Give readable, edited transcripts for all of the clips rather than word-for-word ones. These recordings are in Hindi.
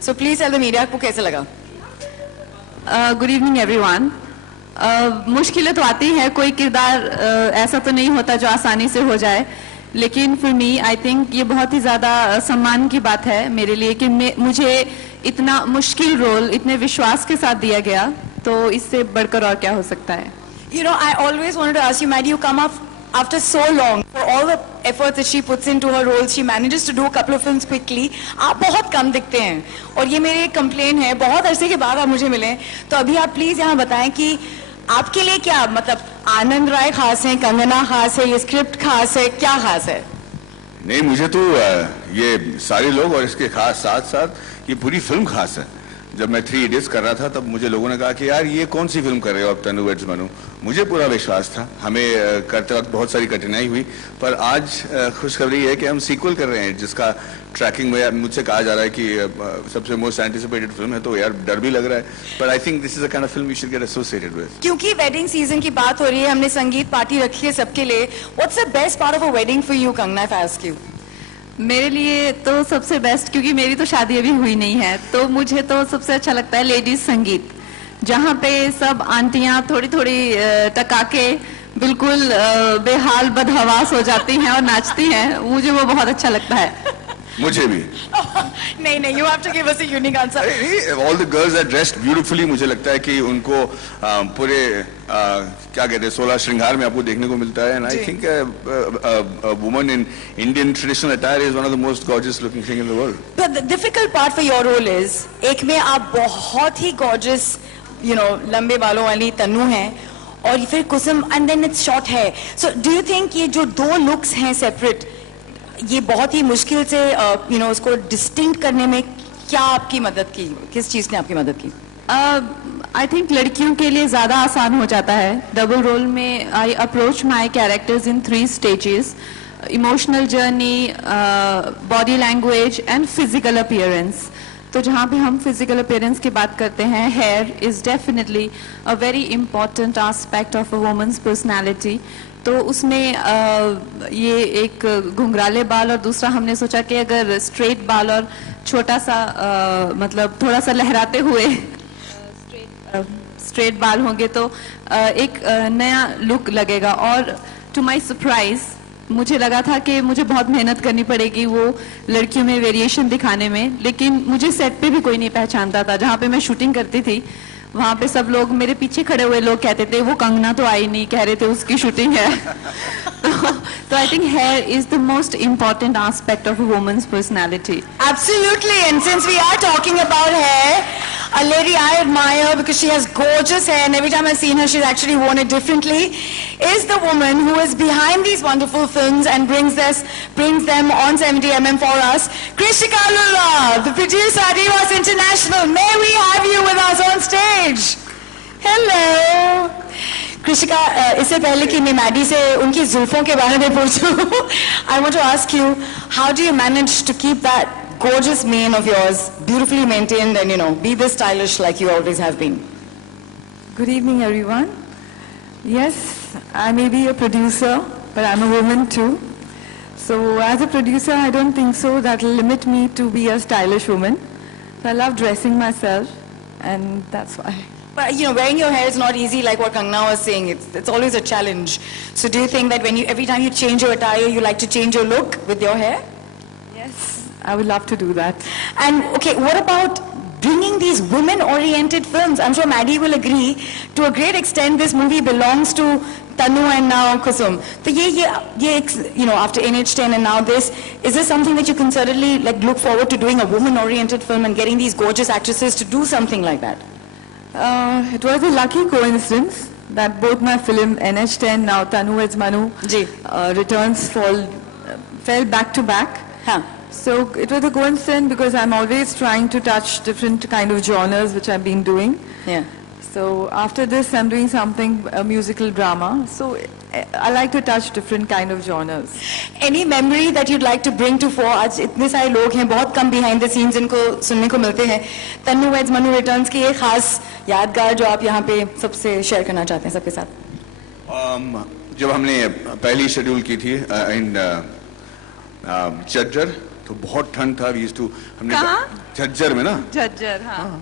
So please tell the media आपको कैसा लगा? Good evening everyone. मुश्किलें तो आती हैं, कोई किरदार ऐसा तो नहीं होता जो आसानी से हो जाए, लेकिन फॉर मी आई थिंक ये बहुत ही ज़्यादा सम्मान की बात है मेरे लिए कि मुझे इतना मुश्किल रोल इतने विश्वास के साथ दिया गया, तो इससे बढ़कर और क्या हो सकता है। You know, I always wanted to ask you, Maddie, you come up after so long, for all the efforts that she puts into her roles, she manages to do a couple of films quickly. आप बहुत कम दिखते हैं और ये मेरी एक कंप्लेन है, बहुत अरसे के बाद आप मुझे मिले, तो अभी आप प्लीज यहाँ बताएं कि आपके लिए क्या, मतलब आनंद राय खास है, कंगना खास है, ये स्क्रिप्ट खास है, क्या खास है? नहीं, मुझे तो ये सारे लोग और इसके खास साथ साथ ये पूरी फिल्म खास है। जब मैं 3 Idiots कर रहा था तब मुझे लोगों ने कहा कि यार ये कौन सी फिल्म कर रहे हो आप तनु वेड्स मनु। मुझे पूरा विश्वास था, हमें करते वक्त बहुत सारी कठिनाई हुई, पर आज खुशखबरी है कि हम सीक्वल कर रहे हैं जिसका ट्रैकिंग में मुझसे कहा जा रहा है कि सबसे मोस्ट एंटिसिपेटेड फिल्म है, तो यार डर भी लग रहा है, but I think this is the kind of film you should get associated with. क्योंकि वेडिंग सीजन की बात हो रही है, हमने संगीत पार्टी रखी है सबके लिए। What's the best part of a wedding for you Kangana, if I ask you? मेरे लिए तो सबसे बेस्ट, क्योंकि मेरी तो शादी अभी हुई नहीं है, तो मुझे तो सबसे अच्छा लगता है लेडीज संगीत, जहाँ पे सब आंटियां थोड़ी थोड़ी टका के बिल्कुल बेहाल बदहवास हो जाती हैं और नाचती हैं, मुझे वो बहुत अच्छा लगता है। मुझे भी। नहीं, you have to give us a unique answer. All the girls are dressed beautifully. मुझे लगता है कि उनको पूरे क्या कहते हैं 16 श्रृंगार में आपको देखने को मिलता है, and I think a woman in Indian traditional attire is one of the most gorgeous looking thing in the world. But the difficult part for your role is, एक में आप बहुत ही gorgeous, you know, लंबे बालों वाली तन्नू हैं, और फिर कुसुम, and then it's short hair. So do you think ये जो 2 looks हैं separate, ये बहुत ही मुश्किल से यू नो उसको डिस्टिंक्ट करने में क्या आपकी मदद की, किस चीज ने आपकी मदद की? आई थिंक लड़कियों के लिए ज्यादा आसान हो जाता है डबल रोल में। I approach my characters in 3 stages: emotional journey, body language and physical appearance. तो जहाँ पे हम फिजिकल अपीयरेंस की बात करते हैं, here is definitely a very important aspect of a women's personality. तो उसमें ये एक घुंघराले बाल और दूसरा हमने सोचा कि अगर स्ट्रेट बाल और छोटा सा मतलब थोड़ा सा लहराते हुए स्ट्रेट बाल होंगे तो एक नया लुक लगेगा। और टू माय सरप्राइज मुझे लगा था कि मुझे बहुत मेहनत करनी पड़ेगी वो लड़कियों में वेरिएशन दिखाने में, लेकिन मुझे सेट पे भी कोई नहीं पहचानता था। जहाँ पे मैं शूटिंग करती थी वहाँ पे सब लोग, मेरे पीछे खड़े हुए लोग कहते थे वो कंगना तो आई नहीं, कह रहे थे उसकी शूटिंग है। तो I think here is the most important aspect of a women's personality. Absolutely, and since we are talking about hair, a lady I admire because she has gorgeous hair and every time I've seen her she's actually worn it differently, is the woman who is behind these wonderful films and brings them on 70mm for us, Krishika Lulla, the producer at EOS International. May we have you with us on stage? Hello. कृषिका, इससे पहले कि मैं मैडी से उनकी जुल्फों के बारे में पूछूं, I want to ask you, how do you manage to keep that gorgeous mane of yours beautifully maintained and, you know, be this stylish like you always have been? Good evening, everyone. Yes, I may be a producer, but I'm a woman too. So as a producer, I don't think so that will limit me to be a stylish woman. So I love dressing myself, and that's why. But, you know, wearing your hair is not easy like what Kangna was saying. It's always a challenge. So do you think that every time you change your attire, you like to change your look with your hair? Yes, I would love to do that. And okay, what about bringing these women-oriented films? I'm sure Maddie will agree. To a great extent, this movie belongs to Tanu and now Kusum. So you know, after NH10 and now this, is this something that you can certainly like look forward to doing, a woman-oriented film and getting these gorgeous actresses to do something like that? It was a lucky coincidence that both my film NH10, now Tanu Weds Manu, returns fell back to back. Huh. So it was a coincidence because I'm always trying to touch different kind of genres which I've been doing. Yeah. So after this I'm doing something, a musical drama. So I like to touch different kind of genres. Any memory that you'd like to bring to fore? आज इतने सारे लोग हैं, बहुत कम behind the scenes इनको सुनने को मिलते हैं। तन्नू वेड्स मनु रिटर्न्स की एक खास यादगार जो आप यहाँ पे सबसे शेयर करना चाहते हैं सबके साथ। जब हमने पहली शेड्यूल की थी इन झज्जर तो बहुत ठंड था, वी यूज्ड टू, हमने कहाँ? झज्जर में ना। झज्जर, हाँ।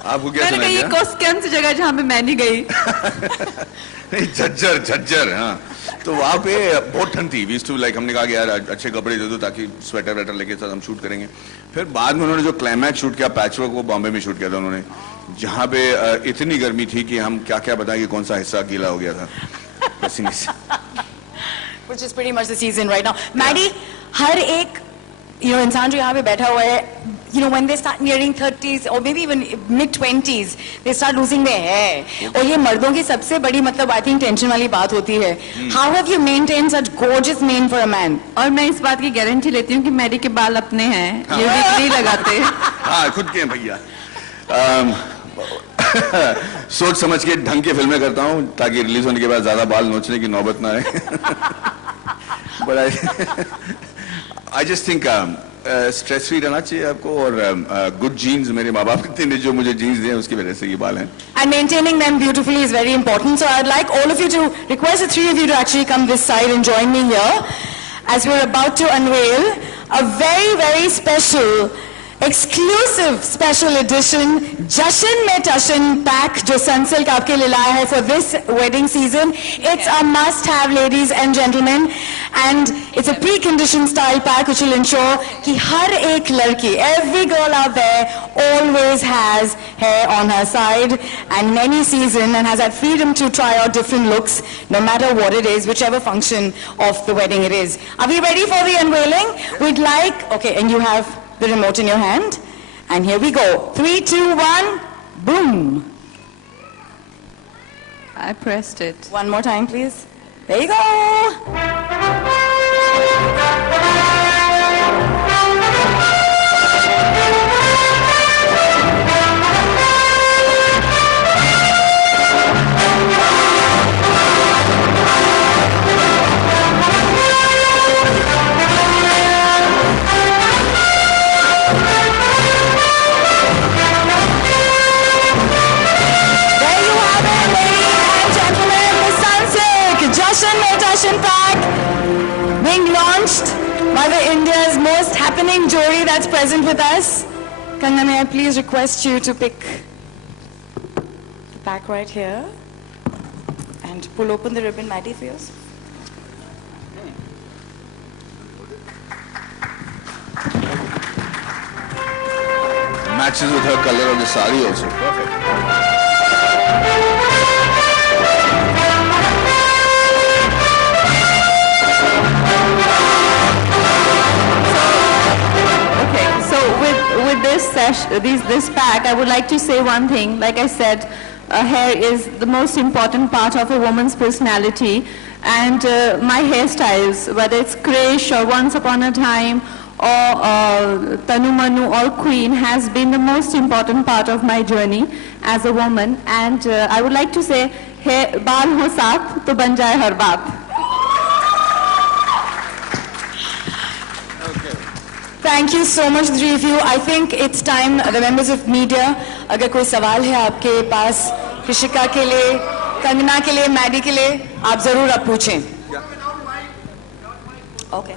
आपको क्या मैंने सुनाई कहा ये दिया? कौन सी जगह जहाँ पे मैं नहीं गई। नहीं, झज्जर, हाँ। तो वहाँ पे बहुत ठंड थी, वी यूज्ड टू लाइक, हमने कहा कि यार अच्छे कपड़े दे दो ताकि स्वेटर वेटर लेके साथ हम शूट करेंगे। फिर बाद में उन्होंने जो क्लाइमैक्स शूट किया पैचवर्क, वो बॉम्बे में शूट किया था उन्होंने, जहाँ पे इतनी गर्मी थी कि हम क्या क्या बताएं कि कौन सा हिस्सा गीला हो गया था पसीने से। Which is pretty much the season right now. Maddie, हर एक इंसान जो यहाँ पे बैठा हुआ है, when they start nearing 30s or maybe even mid-20s, they start losing their hair. और ये मर्दों की सबसे बड़ी मतलब I think टेंशन वाली बात होती है. How have you maintained such gorgeous mane for a man? और मैं इस बात की गारंटी लेती हूँ कि मैडी के बाल अपने हैं, ये विग नहीं लगाते। हाँ, खुद के हैं भैया। सोच समझ के ढंग की फिल्में करता हूँ ताकि रिलीज होने के बाद ज्यादा बाल नोचने की नौबत ना आए। But I just think stress free रहना चाहिए आपको, और गुड जीन्स मेरे माँ बाप ने जो मुझे जीन्स दिए उसकी वजह से ये बाल हैं। And maintaining them beautifully is very important. So I'd like all of you to request the three of you to actually come this side and join me here as we're about to unveil a very, very special, exclusive special edition Jashan Mein Tashan pack जो Sunsilk आपके लिए लाया है for this wedding season. It's a must-have, ladies and gentlemen, and it's a preconditioned style pack which will ensure कि हर एक लड़की, every girl out there, always has hair on her side and in any season and has that freedom to try out different looks no matter what it is, whichever function of the wedding it is. Are we ready for the unveiling? We'd like, okay, and you have the remote in your hand, and here we go. 3, 2, 1, boom. I pressed it. One more time, please. There you go. There you have it, ladies and gentlemen, the Sunsilk Jashan Mein Tashan pack being launched by the India's most happening jury that's present with us. Kangana, may I please request you to pick the pack right here and pull open the ribbon, Maddie, for yours. Matches with her color of the sari also. Perfect. Okay, so with this pack, I would like to say one thing. Like I said, hair is the most important part of a woman's personality, and my hairstyles, whether it's Krish or Once Upon a Time or Tanu Manu or Queen, has been the most important part of my journey as a woman. And I would like to say, hair baal ho saat to ban jaye har baat. Thank you so much, the three of you. I think it's time, the members of media, अगर कोई सवाल है आपके पास कृषिका के लिए, कंगना के लिए, मैडी के लिए, आप जरूर आप पूछें. Okay.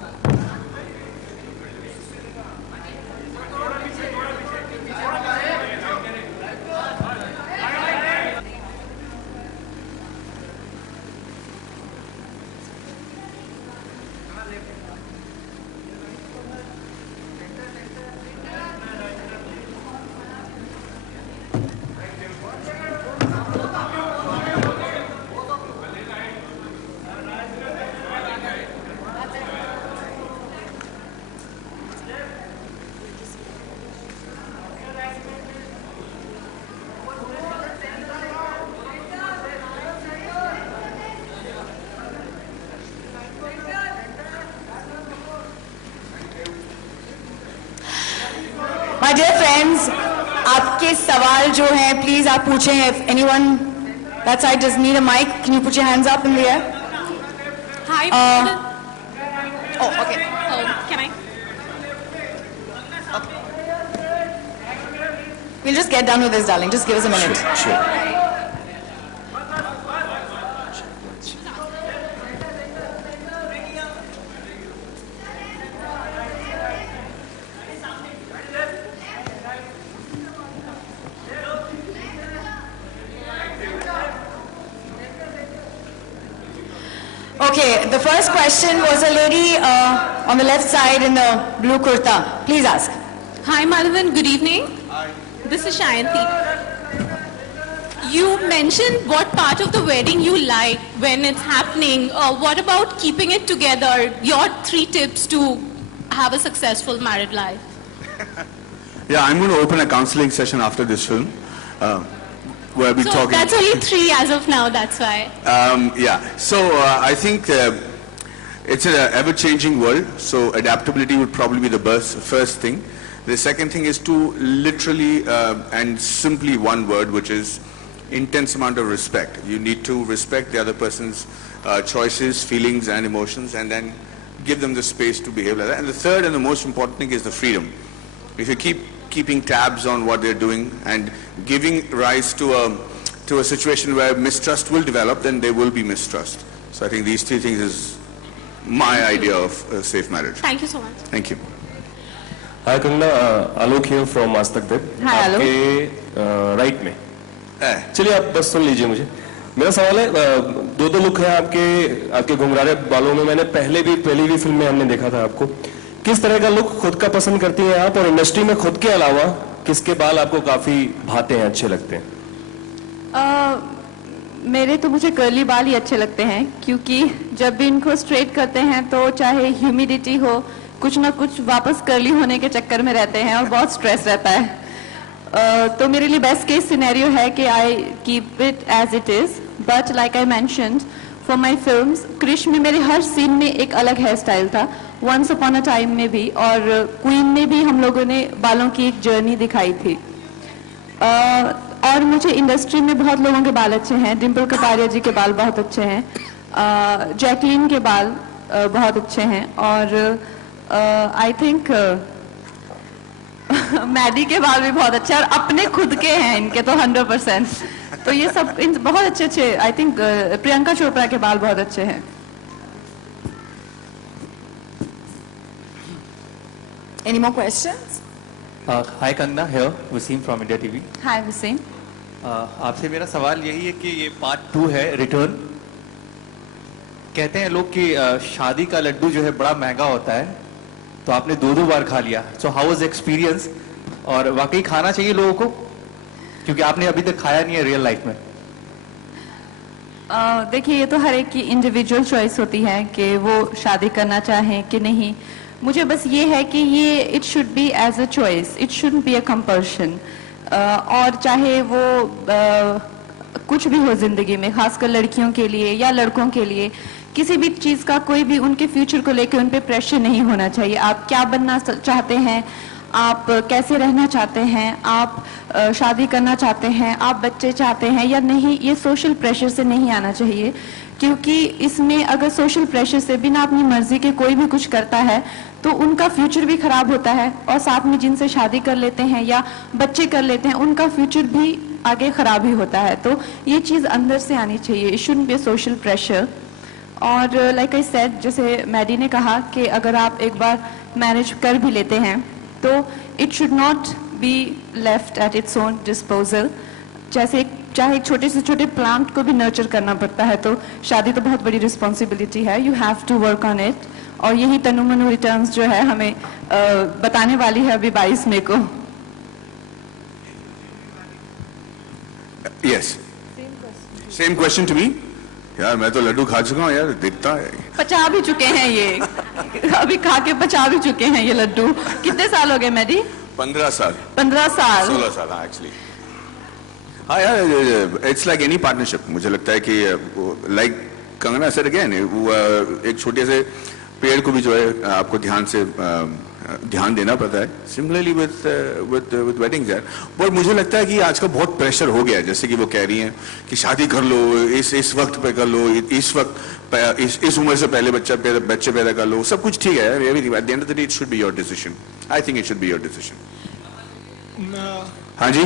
My dear friends, आपके सवाल जो हैं, please आप पूछें. If anyone that side does need a mic, can you put your hands up in the air? Hi. Oh, okay. Can I? We'll just get done with this, darling. Just give us a minute. Sure. the first question was a lady on the left side in the blue kurta. Please ask. Hi, Madhavan. Good evening. Hi. This is Shayanti. You mentioned what part of the wedding you like when it's happening. What about keeping it together? Your 3 tips to have a successful married life. Yeah, I'm going to open a counseling session after this film, where we're So talking. that's only 3 as of now, that's why. Yeah, so I think it's an ever-changing world, so adaptability would probably be the first thing. The second thing is to literally and simply one word, which is intense amount of respect. You need to respect the other person's choices, feelings and emotions, and then give them the space to behave like that. And the third and the most important thing is the freedom. If you keeping tabs on what they're doing and giving rise to a situation where mistrust will develop, then there will be mistrust. So I think these 3 things is my idea of a safe marriage. Thank you so much. Thank you. Hi Kangna, Alok here from आज तक देव. Hi, Alok. आपके राइट में. चलिए आप बस सुन लीजिए मुझे. मेरा सवाल है, 2 लुक है आपके घुंघराले बालों में. मैंने पहली भी फिल्म में हमने देखा था आपको. किस तरह का लुक खुद का पसंद करती हैं आप, और इंडस्ट्री में खुद के अलावा किसके बाल आपको काफी भाते हैं, अच्छे लगते हैं? मेरे तो मुझे कर्ली बाल ही अच्छे लगते हैं, क्योंकि जब भी इनको स्ट्रेट करते हैं तो चाहे ह्यूमिडिटी हो, कुछ ना कुछ वापस कर्ली होने के चक्कर में रहते हैं और बहुत स्ट्रेस रहता है. तो मेरे लिए बेस्ट केस सिनेरियो है कि I keep it as it is. But like I mentioned, for my films, Krrish में मेरे हर सीन में एक अलग हेयर स्टाइल था. वंस अपॉन अ टाइम में भी और क्वीन में भी हम लोगों ने बालों की एक जर्नी दिखाई थी. और मुझे इंडस्ट्री में बहुत लोगों के बाल अच्छे हैं. डिम्पल कपाड़िया जी के बाल बहुत अच्छे हैं, जैकलीन के बाल बहुत अच्छे हैं, और आई थिंक मैडी के बाल भी बहुत अच्छे हैं, और अपने खुद के हैं इनके तो 100%. तो ये सब बहुत अच्छे. आई थिंक प्रियंका चोपड़ा के बाल बहुत अच्छे हैं. Any more questions? Hi Kangna, here Wasim from India TV. हाय वसीम. आपसे मेरा सवाल यही है कि ये पार्ट 2 है, रिटर्न. कहते हैं लोग कि शादी का लड्डू जो है बड़ा महंगा होता है, तो आपने 2 बार खा लिया. सो हाउ वाज एक्सपीरियंस, और वाकई खाना चाहिए लोगों को, क्योंकि आपने अभी तक खाया नहीं है रियल लाइफ में? देखिए, ये तो हर एक की इंडिविजुअल चॉइस होती है कि वो शादी करना चाहें कि नहीं. मुझे बस ये है कि ये it should be as a choice, it shouldn't be a compulsion. और चाहे वो कुछ भी हो जिंदगी में, खासकर लड़कियों के लिए या लड़कों के लिए, किसी भी चीज़ का कोई भी उनके फ्यूचर को लेकर उन पे प्रेशर नहीं होना चाहिए. आप क्या बनना चाहते हैं, आप कैसे रहना चाहते हैं, आप शादी करना चाहते हैं, आप बच्चे चाहते हैं या नहीं, ये सोशल प्रेशर से नहीं आना चाहिए. क्योंकि इसमें अगर सोशल प्रेशर से बिना अपनी मर्जी के कोई भी कुछ करता है तो उनका फ्यूचर भी खराब होता है, और साथ में जिनसे शादी कर लेते हैं या बच्चे कर लेते हैं उनका फ्यूचर भी आगे खराब ही होता है. तो ये चीज़ अंदर से आनी चाहिए. It shouldn't B social pressure. और लाइक आई सेड, जैसे मैडी ने कहा कि अगर आप एक बार मैरिज कर भी लेते हैं तो it should not be left at its own disposal. जैसे चाहे एक छोटे से छोटे प्लांट को भी नर्चर करना पड़ता है, तो शादी तो बहुत बड़ी रिस्पॉन्सिबिलिटी है. You have to work on it. और यही तनु मनु रिटर्न्स जो है हमें बताने वाली है अभी 22 मई को. Yes. Same question to me. यार मैं तो लड्डू खा चुका हूँ यार, दिखता है. पचा भी चुके हैं ये, अभी खा के पचा भी चुके हैं ये लड्डू. कितने साल हो गए मैडी? 15 साल. 15 साल. 16 साल, हाँ एक्चुअली. हाँ यार, इट्स लाइक एनी पार्टनरशिप. मुझे लगता है कि लाइक कंगना सेड अगेन, एक छोटे से पेड़ को भी जो है आपको ध्यान देना पड़ता है. सिमिलरली विद वेडिंग्स यार. बट मुझे लगता है कि आज का बहुत प्रेशर हो गया है, जैसे कि वो कह रही हैं कि शादी कर लो, इस वक्त पे कर लो, इस वक्त इस उम्र से पहले बच्चे पैदा कर लो. सब कुछ ठीक है यार, everything at the end of the day it should be your decision. I think it should be your decision. हाँ जी,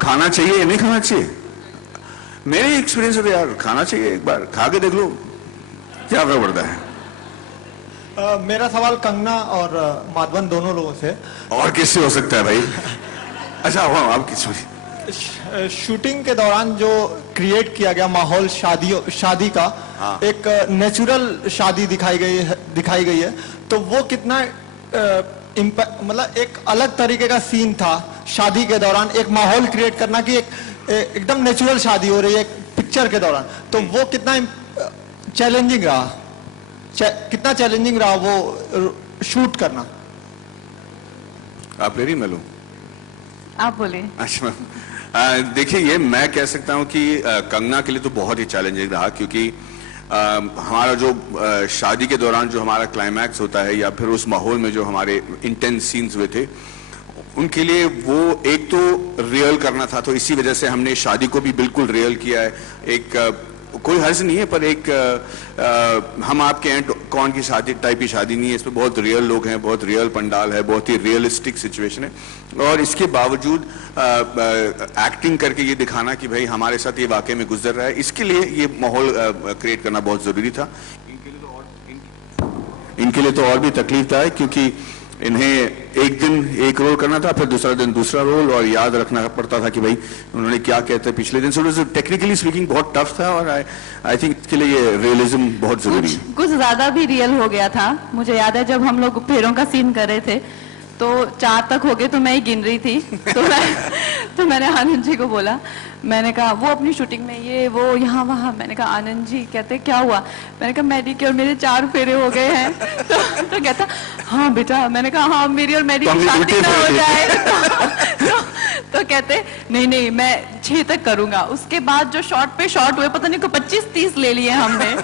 खाना चाहिए या नहीं खाना चाहिए? मेरे एक्सपीरियंस है यार, खाना चाहिए. एक बार खा के देख लो क्या फर्क पड़ता है. मेरा सवाल कंगना और माधवन दोनों लोगों से. और किससे हो सकता है भाई? अच्छा, आप शूटिंग के दौरान जो क्रिएट किया गया माहौल शादी का, एक नेचुरल शादी दिखाई गई है, तो वो कितना मतलब एक अलग तरीके का सीन था शादी के दौरान, एक माहौल क्रिएट करना कि एकदम नेचुरल शादी हो रही है एक पिक्चर के दौरान, तो वो कितना चैलेंजिंग रहा, कितना चैलेंजिंग रहा वो शूट करना। आप ले रही, मैं लूं? आप बोलिए। अच्छा, देखिए ये मैं कह सकता हूं कि कंगना के लिए तो बहुत ही चैलेंजिंग रहा, क्योंकि हमारा जो शादी के दौरान जो हमारा क्लाइमैक्स होता है या फिर उस माहौल में जो हमारे इंटेंस सीन्स हुए थे, उनके लिए वो एक तो रियल करना था, तो इसी वजह से हमने शादी को भी बिल्कुल रियल किया है। एक कोई हर्ज नहीं है, पर एक हम आपके हैं कौन की शादी टाइप की शादी नहीं है, इसमें बहुत रियल लोग हैं, बहुत रियल पंडाल है, बहुत ही रियलिस्टिक सिचुएशन है, और इसके बावजूद एक्टिंग करके ये दिखाना कि भाई हमारे साथ ये वाकई में गुजर रहा है, इसके लिए ये माहौल क्रिएट करना बहुत जरूरी था। इनके लिए तो और भी तकलीफ था, क्योंकि इन्हें एक दिन एक रोल करना था, फिर दूसरा दिन दूसरा रोल, और याद रखना पड़ता था कि भाई उन्होंने क्या कहते हैं पिछले दिन। सो टेक्निकली स्पीकिंग बहुत टफ था, और आई थिंक इसके लिए ये रियलिज्म बहुत जरूरी है। कुछ ज्यादा भी रियल हो गया था। मुझे याद है जब हम लोग फेरों का सीन कर रहे थे तो 4 तक हो गए, तो मैं ही गिन रही थी, तो मैंने आनंद जी को बोला, मैंने कहा वो अपनी शूटिंग में ये वो यहाँ वहाँ, मैंने कहा आनंद जी, कहते क्या हुआ, मैंने कहा मैडी के और मेरे 4 फेरे हो गए हैं, तो कहता हाँ बेटा, मैंने कहा हाँ मेरी और मैडी की शादी ना हो जाए, तो कहते नहीं मैं 6 तक करूंगा। उसके बाद जो शॉट पे शॉट हुए, पता नहीं को 25-30 ले लिए हमने,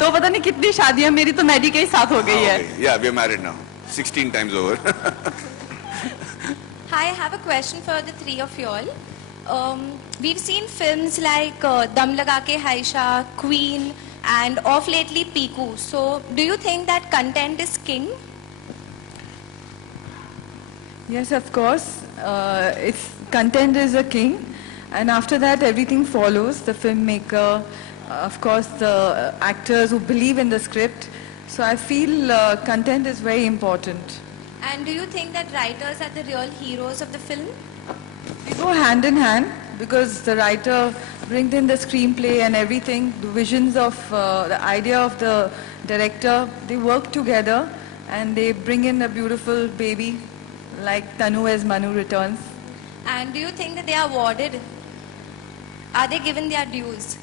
तो पता नहीं कितनी शादियां मेरी तो मैडी के ही साथ हो गई है। Yeah, we are married now. 16 times over. Hi, I have a question for the three of you all. We've seen films like Dum Laga Ke Haisha, Queen, and of lately Piku. So, do you think that content is king? Yes, of course. It's content is a king, and after that everything follows. The filmmaker, of course, the actors who believe in the script. So I feel content is very important. And do you think that writers are the real heroes of the film? They go hand in hand because the writer brings in the screenplay and everything, the visions of the idea of the director. They work together and they bring in a beautiful baby like Tanu as Manu returns. And do you think that they are awarded? Are they given their dues?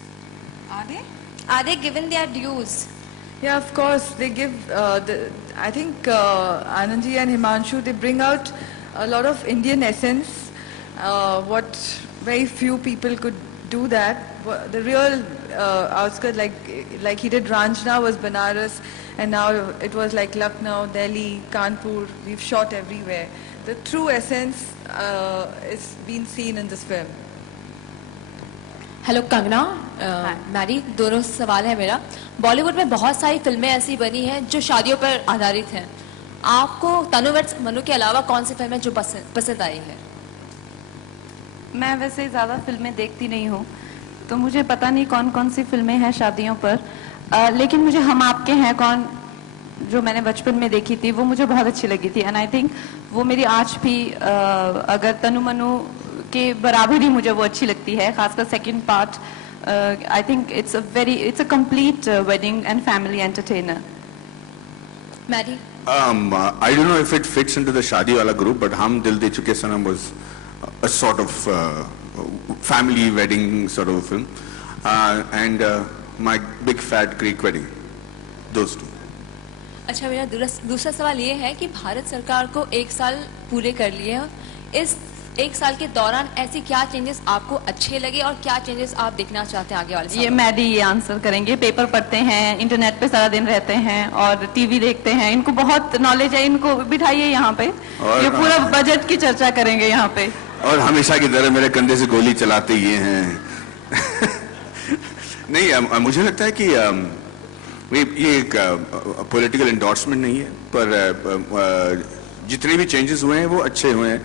Are they? Are they given their dues? Yeah, of course. They give, I think Anandji and Himanshu, they bring out a lot of Indian essence, what very few people could do that. The real outskirts, like he did Ranjana was Banaras, and now it was like Lucknow, Delhi, Kanpur. We've shot everywhere. The true essence is being seen in this film. Hello Kangana, मैरी, दोनों सवाल है मेरा। बॉलीवुड में बहुत सारी फिल्में ऐसी बनी हैं जो शादियों पर आधारित हैं। आपको तनु वर्सेस मनु के अलावा कौन सी फिल्म है जो पसंद आई है? मैं वैसे ज़्यादा फिल्में देखती नहीं हूँ, तो मुझे पता नहीं कौन कौन सी फिल्में हैं शादियों पर, लेकिन मुझे हम आपके हैं कौन जो मैंने बचपन में देखी थी वो मुझे बहुत अच्छी लगी थी, एंड आई थिंक वो मेरी आज भी अगर तनु मनु के बराबर ही मुझे वो अच्छी लगती है, खासकर second part. I think it's a complete wedding and family entertainer. मैरी? I don't know if it fits into the शादी वाला group, but हम दिल दे चुके सनम was a sort of family wedding sort of film, and my big fat Greek wedding, those two. अच्छा, मेरा दूसरा सवाल ये है कि भारत सरकार को 1 साल पूरे कर लिए हैं। इस 1 साल के दौरान ऐसी क्या चेंजेस आपको अच्छे लगे और क्या चेंजेस आप देखना चाहते हैं आगे वाले साल? ये मैडी ये आंसर करेंगे। पेपर पढ़ते हैं, इंटरनेट पे सारा दिन रहते हैं और टीवी देखते हैं, इनको बहुत नॉलेज है, इनको बिठाइए यहाँ पे, ये पूरा बजट की चर्चा करेंगे यहाँ पे। और हमेशा की तरह मेरे कंधे से गोली चलाते ये हैं। नहीं, मुझे लगता है कि ये एक पॉलिटिकल एंडोर्समेंट नहीं है, पर जितने भी चेंजेस हुए हैं वो अच्छे हुए हैं।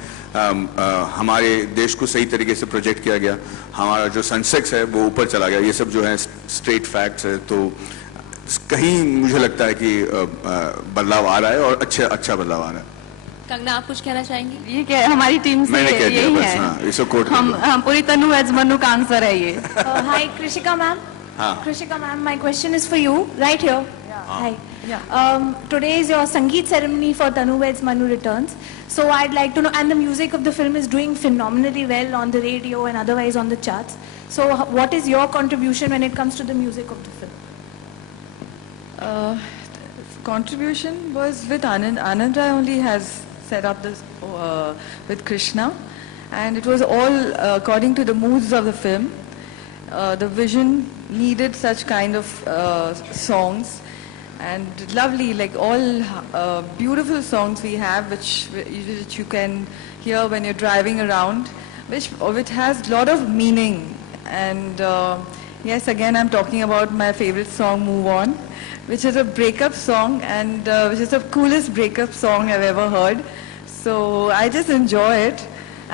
हमारे देश को सही तरीके से प्रोजेक्ट किया गया, हमारा जो सेंसेक्स है वो ऊपर चला गया, ये सब जो है स्ट्रेट फैक्ट्स है, तो कहीं मुझे लगता है कि बदलाव आ रहा है और अच्छा बदलाव आ रहा है। कंगना आप कुछ कहना चाहेंगी? ये क्या है, हमारी टीम से मैंने कह दिया यही बस, है। हाँ, इसको कोट कर हम दो। पूरी तनु एज मनु का आंसर है ये। Hi, Krishika ma'am. हाँ। Krishika ma'am, my question is for you, right here. Hi. Today is your Sangeet ceremony for Tanu Weds Manu Returns. So I'd like to know, and the music of the film is doing phenomenally well on the radio and otherwise on the charts. So what is your contribution when it comes to the music of the film? Contribution was with Anand. Anand Rai only has set up this with Krishna, and it was all according to the moods of the film. The vision needed such kind of songs, and lovely, like all beautiful songs we have, which you can hear when you're driving around, which has a lot of meaning. And yes, again, I'm talking about my favorite song, "Move On," which is a breakup song, and which is the coolest breakup song I've ever heard. So I just enjoy it,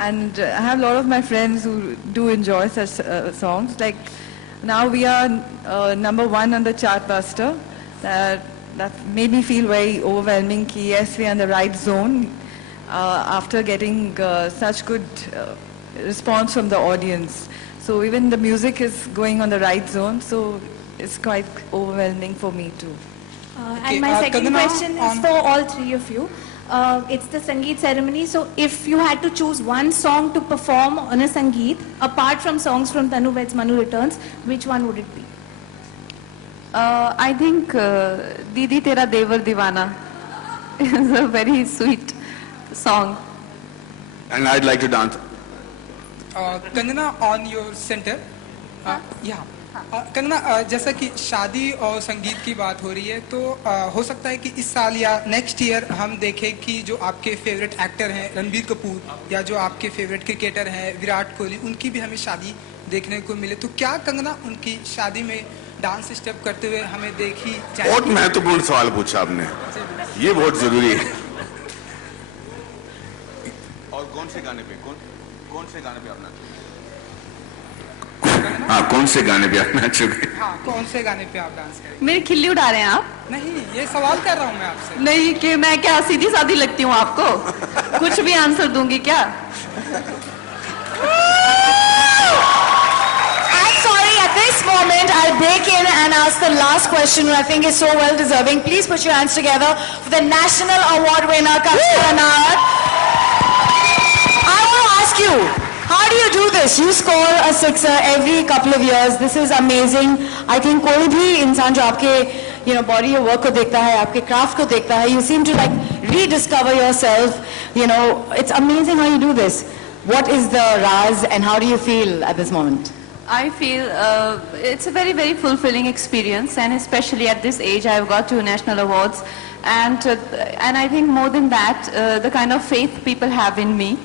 and I have a lot of my friends who do enjoy such songs. Like now we are #1 on the Chartbuster. That made me feel very overwhelming. Ki yes, we are in the right zone after getting such good response from the audience. So even the music is going on the right zone. So it's quite overwhelming for me too. And my second question is for all three of you. It's the Sangeet ceremony. So if you had to choose one song to perform on a Sangeet, apart from songs from Tanu Weds Manu Returns, which one would it be? I think Didi Tera Devar Divana is a very sweet song. And I'd like to dance. Kangana on your centre यहाँ कंगना जैसा कि शादी और संगीत की बात हो रही है तो हो सकता है कि इस साल या नेक्स्ट ईयर हम देखें कि जो आपके फेवरेट एक्टर हैं रणबीर कपूर या जो आपके फेवरेट क्रिकेटर हैं विराट कोहली उनकी भी हमें शादी देखने को मिले तो क्या कंगना उनकी शादी में डांस स्टेप करते हुए हमें देखी जाए? बहुत महत्वपूर्ण सवाल पूछा आपने, ये बहुत जरूरी है। और कौन से गाने पे कौन से गाने पे आप नाचोगे? हाँ, कौन से गाने पे आप नाचोगे? हाँ, कौन से गाने पे आप डांस करेंगे? मेरी खिल्ली उड़ा रहे हैं आप? नहीं, ये सवाल कर रहा हूँ मैं आपसे। नहीं कि मैं क्या सीधी सादी लगती हूँ आपको? कुछ भी आंसर दूंगी क्या? I'm sorry, at this moment, I'll break in and ask the last question, which I think is so well deserving. Please put your hands together for the National Award winner, Kanchana Ranaut. I want to ask you, how do you do this? You score a sixer every couple of years. This is amazing. I think कोई भी इंसान जो आपके body or work को देखता है, आपके craft को देखता है, you seem to like rediscover yourself. It's amazing how you do this. What is the raz and how do you feel at this moment? I feel it's a very, very fulfilling experience, and especially at this age, I've got 2 national awards, and I think more than that, the kind of faith people have in me.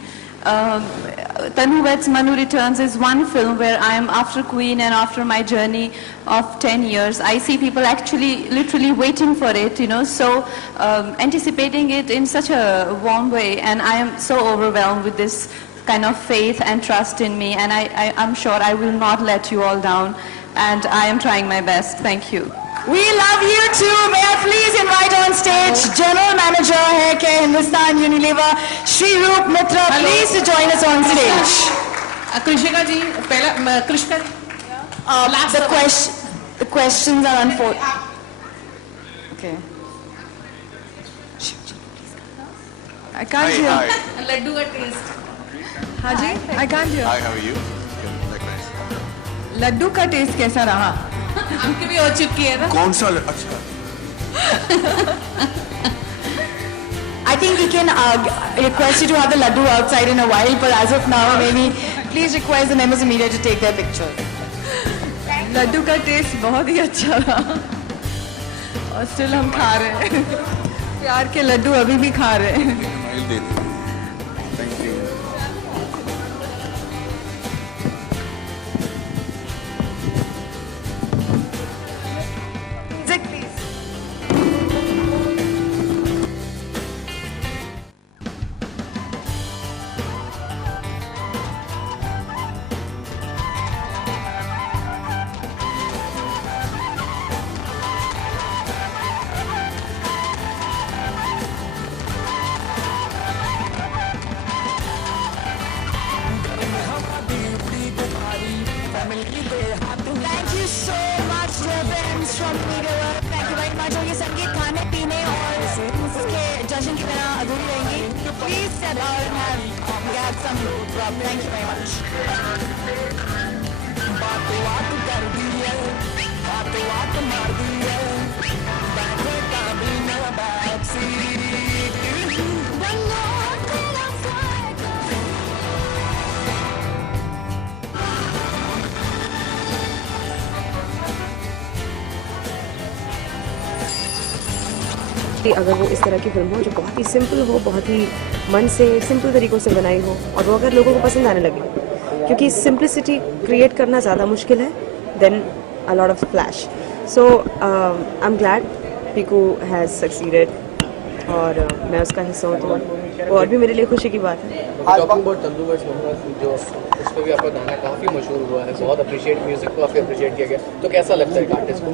Tanu Weds Manu Returns is one film where I am after Queen and after my journey of 10 years. I see people actually literally waiting for it, so anticipating it in such a warm way, and I am so overwhelmed with this kind of faith and trust in me, and I'm sure I will not let you all down, and I am trying my best. Thank you. We love you too. May I please invite on stage General Manager Hair Care Hindustan Unilever, Shri Roop Mitra, please to join us on stage. Krishika ji, Krishika ji. The questions are unfolding. Okay. I can't hear. Hi. Laddu ka taste. Haji, I can't hear. Hi, how are you? Likewise. Laddu का टेस्ट कैसा रहा? आपकी भी हो चुकी है ना? कौन सा? अच्छा। I think we can request you to have the laddu outside in a while, but as of now, maybe please request the members of media to take their picture. Laddu का टेस्ट बहुत ही अच्छा रहा और स्टिल हम खा रहे हैं प्यार के लड्डू अभी भी खा रहे हैं। Thank you. Music, please. that we had some rub. Thank you very much. अगर वो इस तरह की फिल्म हो जो बहुत ही सिंपल हो, बहुत ही मन से सिंपल तरीक़ों से बनाई हो और वो अगर लोगों को पसंद आने लगे, क्योंकि सिंप्लिसिटी क्रिएट करना ज़्यादा मुश्किल है than a lot of flash. So I am glad Piku has succeeded और मैं उसका हिस्सा हूँ, तो और भी मेरे लिए खुशी की बात है. जो उस पर भी आपका गाना काफ़ी मशहूर हुआ है, बहुत अप्रिशिएट म्यूजिक को काफ़ी अप्रिशिएट किया गया, तो कैसा लगता है आर्टिस्ट को?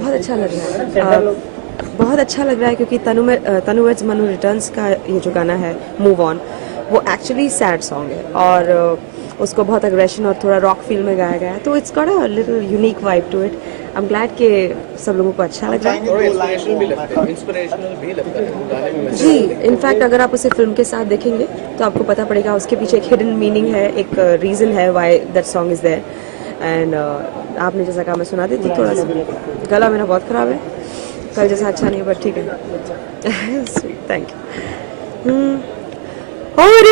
बहुत अच्छा लग रहा है, बहुत अच्छा लग रहा है क्योंकि तनुवेड्स मनु रिटर्न्स का ये जो गाना है मूव ऑन, वो एक्चुअली सैड सॉन्ग है और उसको बहुत एग्रेशन और थोड़ा रॉक फील में गाया गया है, तो it's got a little unique vibe to it. I am glad कि सब लोगों को अच्छा लग रहा है. जी, इनफैक्ट अगर आप उसे फिल्म के साथ देखेंगे तो आपको पता पड़ेगा उसके पीछे एक हिडन मीनिंग है, एक रीज़न है why that song is there. And आपने जैसा कहा मैं सुना देती, थोड़ा सा गला मेरा बहुत ख़राब है, कल जैसा अच्छा नहीं, बट ठीक है. Thank you. और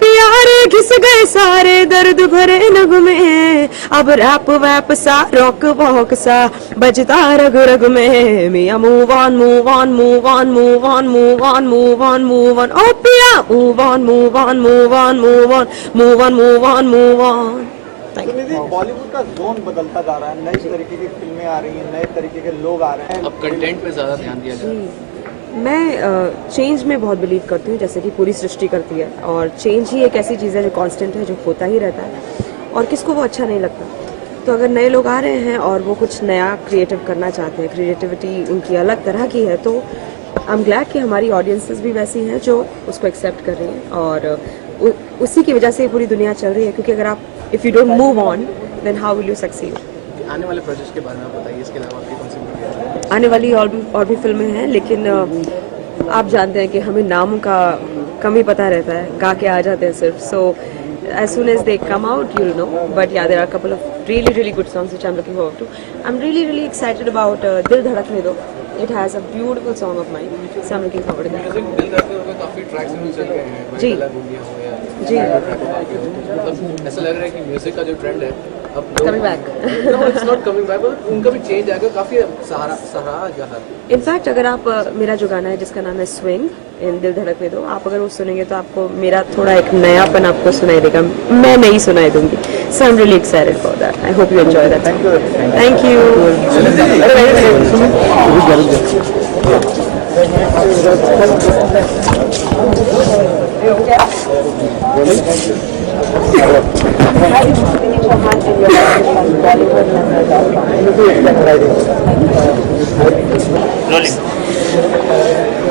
प्यारे घिस गए सारे दर्द भरे नग में, अब रैप वैप सा रॉक वॉक सा बजता रग रग में. मियां move on move on move on move on move on move on move on. ओ पिया move on move on move on move on move on move on move on. Bollywood का जोन बदलता जा रहा है, नई तरीके की फिल्में आ रही हैं, नए तरीके के लोग आ रहे हैं. अब कंटेंट पे ज़्यादा ध्यान दिया जा रहा है. मैं चेंज में बहुत बिलीव करती हूँ, जैसे कि पूरी सृष्टि करती है, और चेंज ही एक ऐसी चीज़ है जो कांस्टेंट है, जो होता ही रहता है और किसको वो अच्छा नहीं लगता. तो अगर नए लोग आ रहे हैं और वो कुछ नया क्रिएटिव करना चाहते हैं, क्रिएटिविटी उनकी अलग तरह की है, तो आई एम ग्लैड कि हमारी ऑडियंसेस भी वैसी हैं जो उसको एक्सेप्ट कर रही हैं और उसी की वजह से पूरी दुनिया चल रही है. क्योंकि अगर आप if you don't move on then how will you succeed. आने वाले प्रोजेक्ट के बारे में बताइए, इसके अलावा आपकी कौन सी मूवी है? आने वाली और भी फिल्में हैं, लेकिन आप जानते हैं कि हमें नाम का कम ही पता रहता है, गा के आ जाते हैं सिर्फ. सो as soon as they come out you'll know, but yeah, there are a couple of really good songs which I'm looking forward to. I'm really excited about Dil Dhadakne Do. It has a beautiful song of mine, so I'm looking forward to that. दिल धड़कने दो काफी ट्रैक्स में चल गए हैं, जी जी. मतलब ऐसा लग रहा है कि म्यूजिक का जो ट्रेंड है अब coming back, no it's not coming back, मतलब उनका भी चेंज आएगा, काफी सराहा जा रहा है. इनफैक्ट अगर आप मेरा जो गाना है जिसका नाम है स्विंग इन दिल धड़कने दो, आप अगर वो सुनेंगे तो आपको मेरा थोड़ा एक नयापन आपको सुनाई देगा, मैं नहीं सुनाई दूंगी. So I am really excited for that. I hope you enjoy that. Thank you.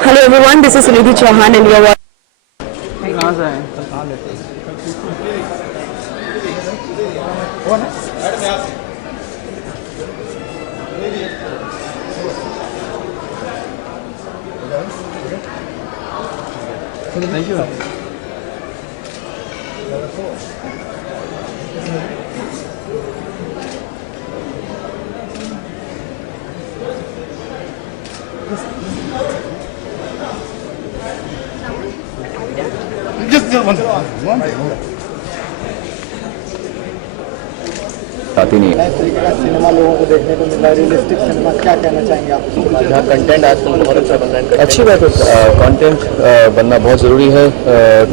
Hello everyone, this is Sunidhi Chauhan and you are Thank you. आती नहीं है. सिनेमा लोगों को देखने को मिल रहा है, रियलिस्टिक सिनेमा, क्या कहना चाहेंगे आप? जहाँ कंटेंट आजकल बहुत अच्छा बन रहा है. अच्छी बात है, कंटेंट बनना बहुत ज़रूरी है.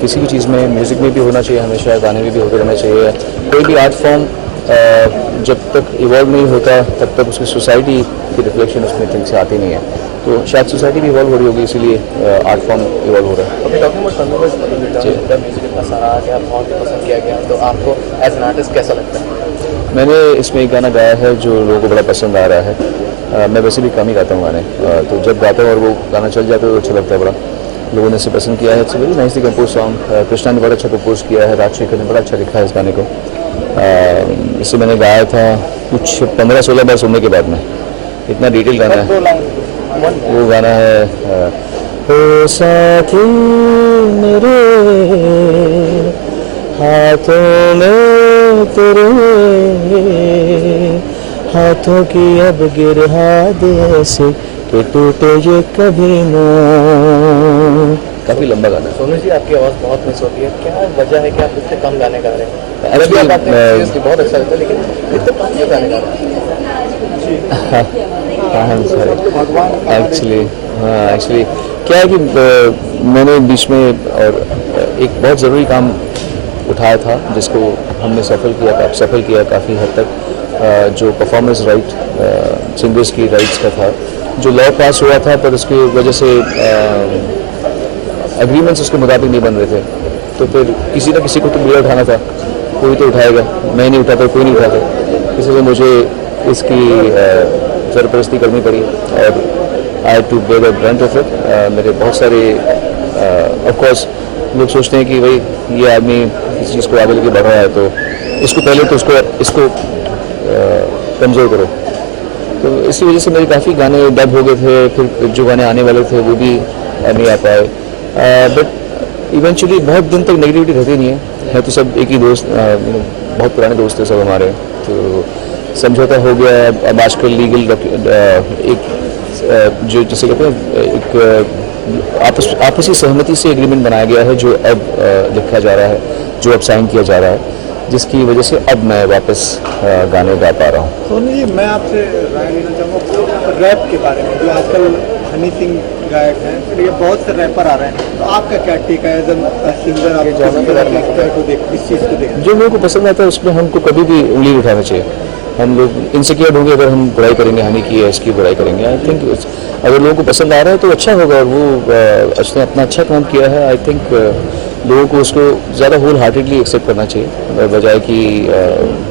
किसी भी चीज़ में, म्यूज़िक में भी होना चाहिए हमेशा, गाने में भी होते रहना चाहिए. कोई भी आर्ट फॉर्म जब तक इवॉल्व नहीं होता तब तक उसकी सोसाइटी की रिफ्लेक्शन उसमें ठीक से आती नहीं है. तो शायद सोसाइटी भी इवॉल्व हो रही होगी, इसीलिए आर्ट फॉर्म इवॉल्व हो रहा है. अभी टॉकिंग अबाउट तनुवेड्स म्यूजिक इतना सराहा गया, बहुत ही पसंद किया गया, तो आपको एज एन आर्टिस्ट कैसा लगता है? मैंने इसमें एक गाना गाया है जो लोगों को बड़ा पसंद आ रहा है. मैं वैसे भी कम ही गाता हूँ गाने, तो जब गाता हूँ और वो गाना चल जाता है तो अच्छा लगता है बड़ा. लोगों ने इसे पसंद किया है. It's very nicely compose song. Krishna ने बड़ा अच्छा कंपोज किया है, राजशेखर ने बड़ा अच्छा लिखा है इस गाने को. इसे मैंने गाया था कुछ 15-16 बार सुनने के बाद में. इतना डिटेल गाना है. वो गाना है ओ साथी मेरे हाथों में तेरे हाथों की अब गिरा दे ऐसे कि टूटे ये कभी ना। काफी लंबा गाना है। सोनू जी आपकी आवाज़ बहुत मिस होती है, क्या वजह है कि आप इतने कम गाने गा रहे हैं? Actually, आप गाते हैं, seriously बहुत अच्छा लगता है, लेकिन इतने कम क्यों गाने गा रहे हैं? एक्चुअली क्या है कि मैंने बीच में और एक बहुत ज़रूरी काम उठाया था जिसको हमने सफल किया काफ़ी हद तक, जो परफॉर्मेंस राइट सिंगर्स की राइट्स का था, जो लॉ पास हुआ था पर उसकी वजह से एग्रीमेंट्स उसके मुताबिक नहीं बन रहे थे, तो फिर किसी न किसी को तो बिल उठाना था, कोई तो उठाएगा, मैं नहीं उठाता कोई नहीं उठाता, इसलिए मुझे इसकी सरपरस्ती करनी पड़ी और I had to bear the brunt of it. मेरे बहुत सारे ऑफ कोर्स लोग सोचते हैं कि भाई ये आदमी किसी चीज़ को आगे लेके बढ़ रहा है तो इसको पहले तो इसको कमज़ोर करो, तो इसी वजह से मेरे काफ़ी गाने डब हो गए थे, फिर जो गाने आने वाले थे वो भी नहीं आ पाए, बट इवेंचुअली बहुत दिन तक नेगेटिविटी रहती नहीं है तो सब एक ही दोस्त, बहुत पुराने दोस्त थे सब हमारे, तो समझौता हो गया। अब आजकल लीगल एक जो जिसे कहते हैं एक आपसी सहमति से एग्रीमेंट बनाया गया है जो अब लिखा जा रहा है, जो अब साइन किया जा रहा है, जिसकी वजह से अब मैं वापस गाने गा पा रहा हूँ। सोनू जी मैं आपसे राय लेना चाहूँगा रैप के बारे में, जो आजकल हनी सिंह गायक हैं, फिर ये बहुत से रैपर आ रहे हैं, तो आपका क्या टेक है एज अ सिंगर, आप इस चीज़ को देख? जो लोगों को पसंद आता है उसमें हमको कभी भी उंगली उठाना चाहिए। हम लोग इनसिक्योर होंगे अगर हम बुराई करेंगे, हनी की है इसकी बुराई करेंगे। आई थिंक अगर लोगों को पसंद आ रहा है तो अच्छा होगा, और वो उसने अपना अच्छा काम किया है। आई थिंक लोगों को उसको ज़्यादा होल हार्टेडली एक्सेप्ट करना चाहिए बजाय कि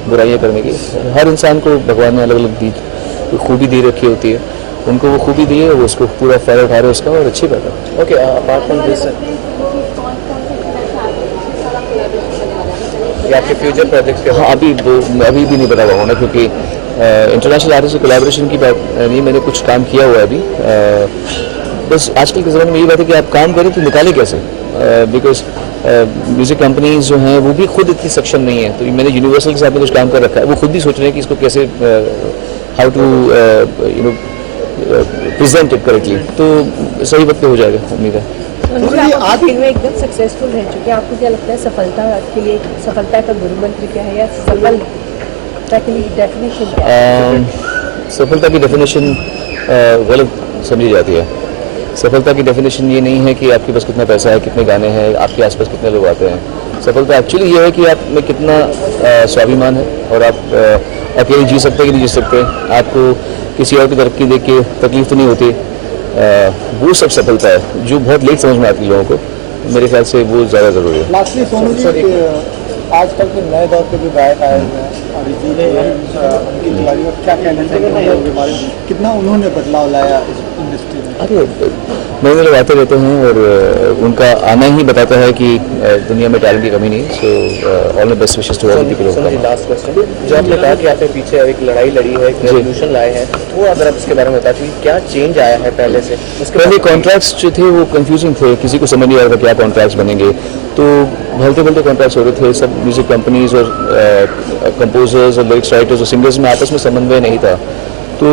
बुराइयाँ करने की। हर इंसान को भगवान ने अलग अलग खूबी दे रखी होती है, उनको वो खूबी दी है, वो उसको पूरा फ़ायदा उठा रहे हैं उसका, और अच्छी बात है। ओके, अपार्ट फ्रॉम दिस आपके फ्यूचर प्रोजेक्ट्स के? हाँ, अभी भी नहीं बता पाऊँगा क्योंकि इंटरनेशनल आर्टिस्ट से कोलैबोरेशन की बात नहीं, मैंने कुछ काम किया हुआ है अभी। बस आजकल के ज़माने में ये बात है कि आप काम करें तो निकालें कैसे, बिकॉज म्यूज़िक कंपनीज जो हैं वो भी खुद इतनी सक्षम नहीं है। तो मैंने यूनिवर्सल के साथ में कुछ काम कर रखा है, वो खुद भी सोच रहे हैं कि इसको कैसे how to present it correctly, तो सही वक्त पे हो जाएगा, उम्मीद है। आप फिल्में एकदम सक्सेसफुल रह चुके हैं, आपको क्या लगता है सफलता के लिए सफलता का गुरु मंत्र क्या है, या सफलता की डेफिनेशन क्या है? सफलता की डेफिनेशन गलत समझी जाती है। सफलता की डेफिनेशन ये नहीं है कि आपके पास कितना पैसा है, कितने गाने हैं, आपके आसपास कितने लोग आते हैं। सफलता एक्चुअली ये है कि आप में कितना स्वाभिमान है और आप अकेले जी सकते हैं कि नहीं जी सकते, आपको किसी और की तरक्की देख के तकलीफ तो नहीं होती, वो सब सफलता है जो बहुत लेट समझ में आती है लोगों को। मेरे ख्याल से वो ज़्यादा ज़रूरी है। लास्टली सोनू जी, आजकल के नए दौर के जो गायक आए हुए हैं अरिजीत उनकी तिवारी, क्या कहना चाहिए उनके बारे में, कितना उन्होंने बदलाव लाया इस इंडस्ट्री में? अरे नए नए लोग आते रहते हैं और उनका आना ही बताता है कि दुनिया में टैलेंट की कमी नहीं। So all the best wishes to all people. Last question, जो आपने कहा कि आपने पीछे एक लड़ाई लड़ी है, एक रेवोल्यूशन लाए हैं, वो अगर आप इसके बारे में बताते हैं क्या चेंज आया है पहले से? पहले कॉन्ट्रैक्ट्स जो थे वो कंफ्यूजिंग थे, किसी को समझ नहीं आ रहा था क्या कॉन्ट्रैक्ट्स बनेंगे, तो भलते भलते कॉन्ट्रैक्ट्स हो रहे थे। सब म्यूजिक कंपनीज और कंपोजर्स और लिरिक्स राइटर्स और सिंगर्स में आपस में समन्वय नहीं था, तो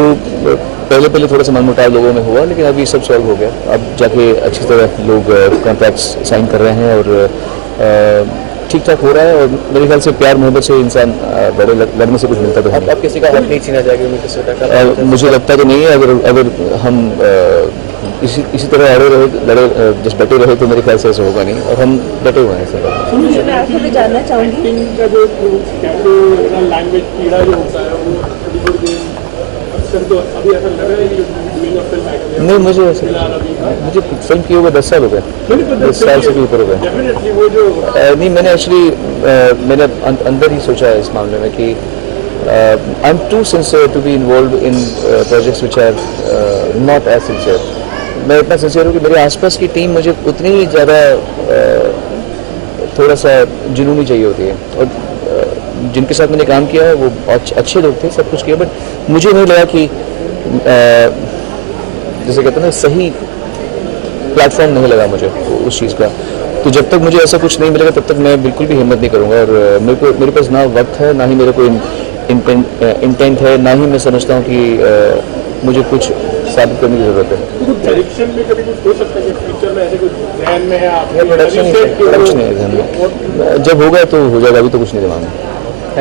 पहले थोड़ा सा मनमुटाव लोगों में हुआ, लेकिन अभी सब सॉल्व हो गया। अब जाके अच्छी तरह लोग कॉन्ट्रैक्ट्स साइन कर रहे हैं और ठीक ठाक हो रहा है, और मेरे ख्याल से प्यार मोहब्बत से इंसान बड़े लड़ने से कुछ मिलता तो है। अब किसी का हक नहीं छीना जाएगा? मुझे लगता तो नहीं है। अगर हम इसी तरह लड़े जिस डटे रहे तो मेरे ख्याल से ऐसा होगा नहीं, और हम डटे हुए हैं। मैं आपको भी जानना चाहूँगी, लैंग्वेज कीड़ा जो होता है वो तो अभी ऐसा लग रहा है कि नहीं, मुझे फिल्म किए हुए 10 साल हो गए, 10 साल से भी ऊपर हो गए। नहीं, मैंने एक्चुअली मैंने अंदर ही सोचा है इस मामले में कि I am too sincere to be involved in projects which are not as sincere. मैं इतना सिंसियर हूँ कि मेरे आसपास की टीम मुझे उतनी ही ज़्यादा थोड़ा सा जुनूनी चाहिए होती है, और जिनके साथ मैंने काम किया है वो अच्छे लोग थे, सब कुछ किया, बट मुझे नहीं लगा कि जैसे कहते हैं ना, सही प्लेटफॉर्म नहीं लगा मुझे उस चीज़ का। तो जब तक मुझे ऐसा कुछ नहीं मिलेगा तब तक मैं बिल्कुल भी हिम्मत नहीं करूँगा। और मेरे पास ना वक्त है, ना ही मेरे को इंटेंट है, ना ही मैं समझता हूँ कि मुझे कुछ साबित करने की जरूरत है। प्रेडिक्शन में कभी कुछ हो सकता है फ्यूचर में, ऐसे कुछ ध्यान में है आप? प्रोडक्शन है ध्यान में, जब होगा तो हो जाएगा, अभी तो कुछ नहीं दिमाग में।